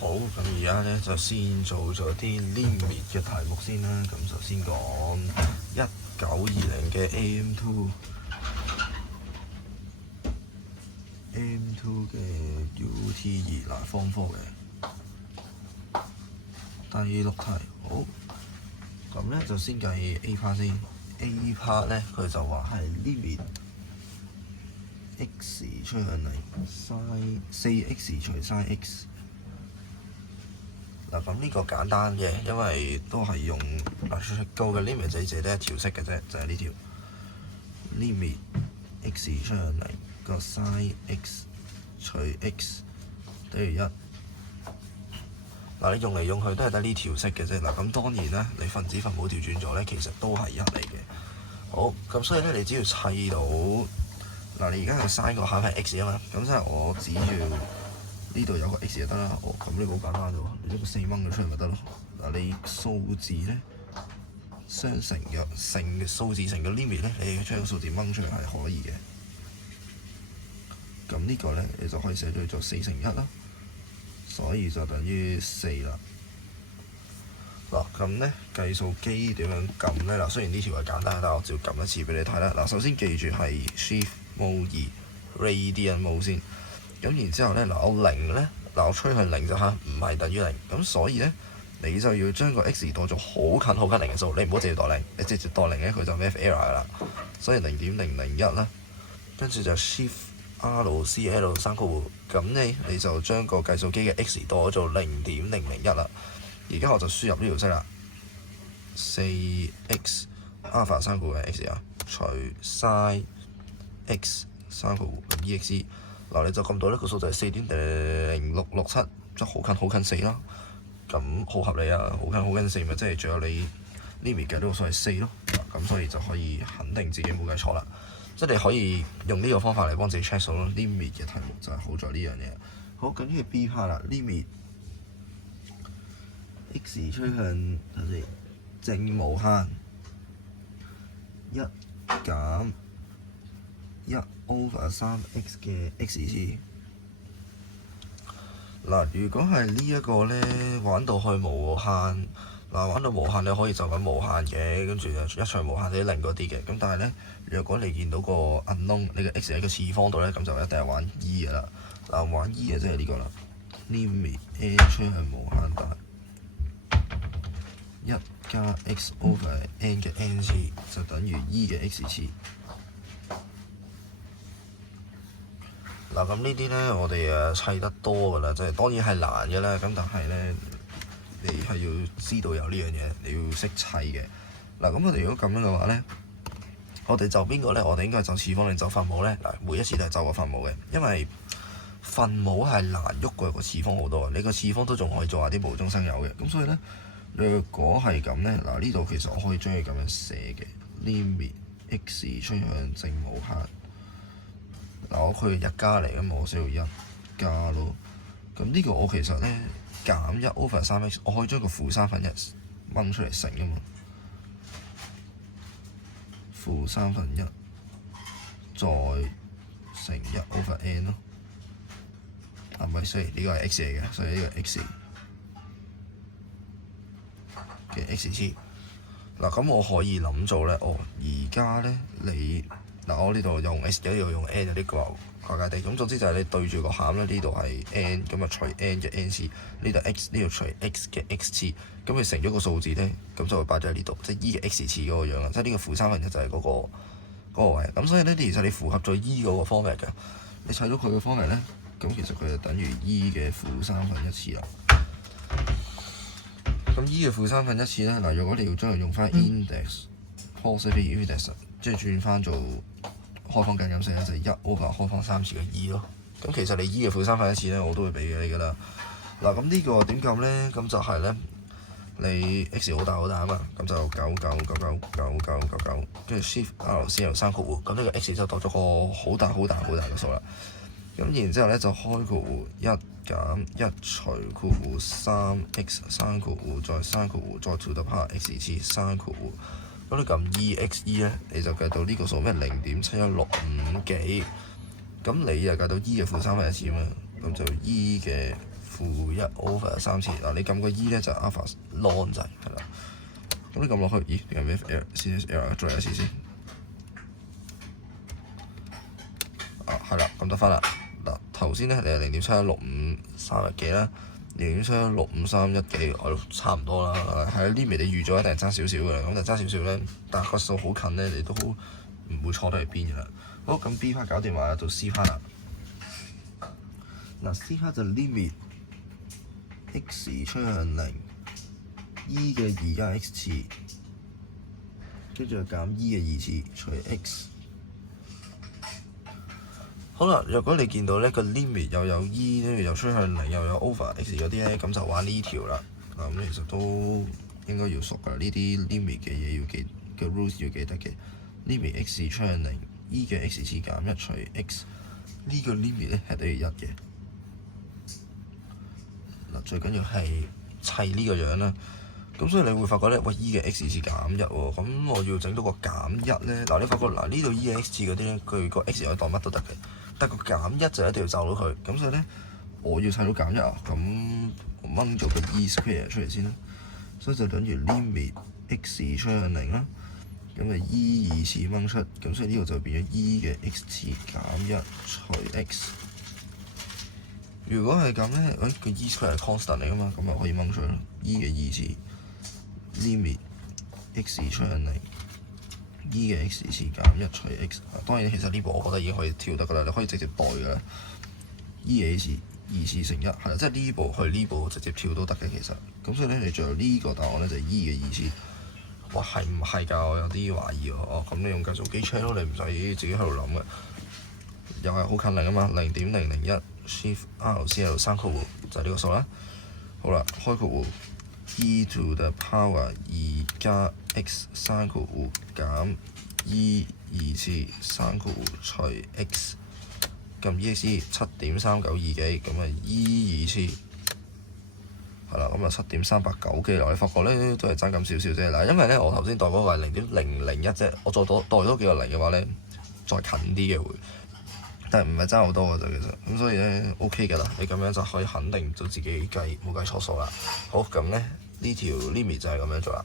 好，咁而家咧就先做咗啲 limit 嘅題目先啦。咁首先講1920嘅 AM2 嘅 UT2嗱方科嘅第6題。好，咁咧就先計 A part 先。A part 咧佢就話係 limit x 趨向零 sin 4x 除 sin x。嗱，咁呢個簡單嘅，因為都係用高嘅 limit 就係得一條式嘅啫，就係呢條 limit x 趨向零個 sin x 除 x 等於1。嗱，你用嚟用去都係得呢條式嘅啫。嗱，咁當然啦，你分子分母調轉咗咧，其實都係1嚟嘅。好，咁所以咧，你只要砌到嗱，你而家個 sin 個餡係 x 啊嘛，咁即係我指住呢度有個 x 就得啦。哦，咁呢個好簡單啫喎，你將個4掹咗出嚟咪得咯。嗱，你數字咧相乘嘅數字乘嘅 limit 咧，你將個數字掹出嚟係可以嘅。咁呢個咧，你就可以寫咗做4乘1啦，所以就等於4啦。嗱，咁咧計數機點樣撳咧？嗱，雖然呢條係簡單，但係我照撳一次俾你睇啦。嗱，首先記住係 shift mode 2 radian mode 先。咁然之後咧，嗱我0咧，嗱我趨向0就嚇，唔係等於0。咁所以咧，你就要將個 x 代做好近好近0嘅數，你唔好直接代0，你直接代0咧佢就 math error 啦。所以0.001啦，跟住就 shift RCL 3括弧，咁你就將個計數機嘅 x 代做0.001啦。而家我就輸入呢條式啦，4x alpha 3括弧嘅 x 啊，除 sin x 3括弧咁 ex。嗱，你就撳到呢個數就係4.0667，即係好近4啦。咁好合理啊，好近4咪即係仲有你 limit 嘅呢個數係4咯。咁所以就可以肯定自己冇計錯啦。即係你可以用呢個方法嚟幫自己 check 數咯。limit 嘅題目就係好在呢樣嘢。好，咁呢個 B part 啦 ，limit x 趨向睇先正無限1減1 over 3x 嘅 x 次。嗱，如果係呢一個咧，玩到去無限，嗱玩到無限你可以就咁無限嘅，跟住就一除無限你零嗰啲嘅。咁但係咧，如果你見到個 unknown，你嘅 x 喺個次方度咧，咁就一定係玩 e 嘅啦。嗱，玩 e 嘅即係呢個啦 ，limit n 趨向無限大1加 x over n 嘅 n 次就等於 e 嘅 x 次。嗱，咁呢啲咧，我哋砌得多噶啦，即係當然係難嘅啦。咁但係咧，你係要知道有呢樣嘢，你要識砌嘅。嗱，咁我哋如果咁樣嘅話咧，我哋就邊個咧？我哋應該就次方定就分母咧？嗱，每一次都係就個分母嘅，因為分母係難喐過個次方好多。你個次方都仲可以做下啲無中生有嘅。咁所以咧，若果係咁咧，嗱呢度其實我可以將佢咁樣寫嘅 limit x 趨向正無限。嗱，佢係1加嚟嘅嘛，我需要1加咯。咁呢個我其實咧減1 over 3x，我可以將個負1/3掹出嚟乘嘅嘛。負1/3再乘1 over n 咯。啊，唔係，所以呢個係 x 嚟嘅，所以呢個 x 嘅 x 次。嗱，咁我可以諗做咧，而家咧你。嗱，我呢度用 x， 有呢度用 n 有啲怪怪地。咁總之就係你對住個餡咧，呢度係 n， 咁啊除 n 嘅 n 次，呢度 x， 呢度除 x 嘅 x 次，咁佢乘咗個數字咧，咁就會擺咗喺呢度，即係 e 嘅 x 次嗰個樣啦。即係呢個負1/3就係嗰個位。咁所以咧，其實你符合咗 e 嗰個方法嘅，你砌咗佢嘅方法咧，咁其實佢就等於 e 嘅負1/3次啦。咁 e 嘅負1/3次咧，嗱，如果你要將佢用翻 index，positive index， 即係轉翻做開方緊咁寫咧，就係1 over 開方3次嘅 e 咯。咁其實你 e 嘅負1/3次咧，我都會俾你噶啦。嗱，咁呢個點撳咧？咁就係咧，你 x 好大啊嘛，咁就99999999，跟住 shift RCL 3括弧，咁呢個 x 就多咗個好大嘅數啦。咁然之後咧就開括弧1減1除括弧 3x 3括弧再3括弧再 to the power x 次3括弧。咁你撳 exe 咧，你就計到呢個數咩0.7165幾，咁你就計到 e 嘅負1/3次嘛，咁就 e 嘅負 -1 over 3次。嗱，你撳個 E 咧就 alpha long 掣係啦。咁你撳落去，咦？點解咩 CS error？再嚟一次先。係啦，撳得翻啦。嗱，頭先咧你係0.716531幾啦，0.716531幾，我差唔多啦。係啊，呢邊你預咗一定係爭少少㗎啦，咁就爭少少咧，但係個數好近咧，你都唔會錯得去邊㗎啦。好，咁 B part 搞掂埋，到 C part 啦。嗱 ，C part 就 limit x 趨向0 ，e 嘅2加 x 次，跟住減 e 嘅2次除 x。好啦，若果你見到呢個 limit 又有 e， 跟住又趨向0，又有 over x 嗰啲咧，咁就玩呢條啦。咁其實都應該要熟㗎，呢啲 limit 嘅嘢要記嘅 rules 要記得嘅。limit x 趨向0 ，e 嘅 x 次減1除 x， 呢個 limit 咧係等於1嘅。嗱，最緊要係砌呢個樣啦。咁所以你會發覺咧，喂 e 嘅 x 次減1喎，咁我要整到個減1咧。嗱，你發覺嗱呢度 e 嘅 x 次嗰啲咧，佢個 x 可以當乜都得嘅，但係個減1就一定要就到佢。咁所以咧，我要砌到減1啊，咁我掹咗個 e square 出嚟先啦。所以就等於 limit x 趨向0啦。咁啊 e 2次掹出，咁所以呢度就變咗 e 嘅 x 次減1除 x。如果係咁咧，個 e square 係 constant 嚟噶嘛，咁啊可以掹出啦。e 嘅2次 limit x 趨向0 ，e 嘅 x 次減1除 x。當然其實呢步我覺得已經可以跳得噶啦，你可以直接代噶啦。e 嘅 x 2次乘1係啦，即係呢步去呢步直接跳都得嘅其實。咁所以咧，你最後呢個答案咧就係 e 嘅2次。哇，係唔係㗎？我有啲懷疑喎。哦，咁你用計數機 check 咯，你唔使自己喺度諗嘅。又係好近0啊嘛，0.001 shift RCL 3括弧就係呢個數啦。好啦，開括弧 e to the power 2加 x 3括弧減 e 2次3括弧除 x， 咁 e x 7.392幾，咁啊 e 2次。係啦，咁啊7.389幾啦，你發覺咧都係爭咁少少啫。嗱，因為咧我頭先代嗰個係0.001啫，我再代多幾個零嘅話咧，再近啲嘅會，但係唔係爭好多嘅啫，其實。咁所以咧 OK 㗎啦，你咁樣就可以肯定到自己冇計錯數啦。好，咁咧呢條 limit 就係咁樣做啦。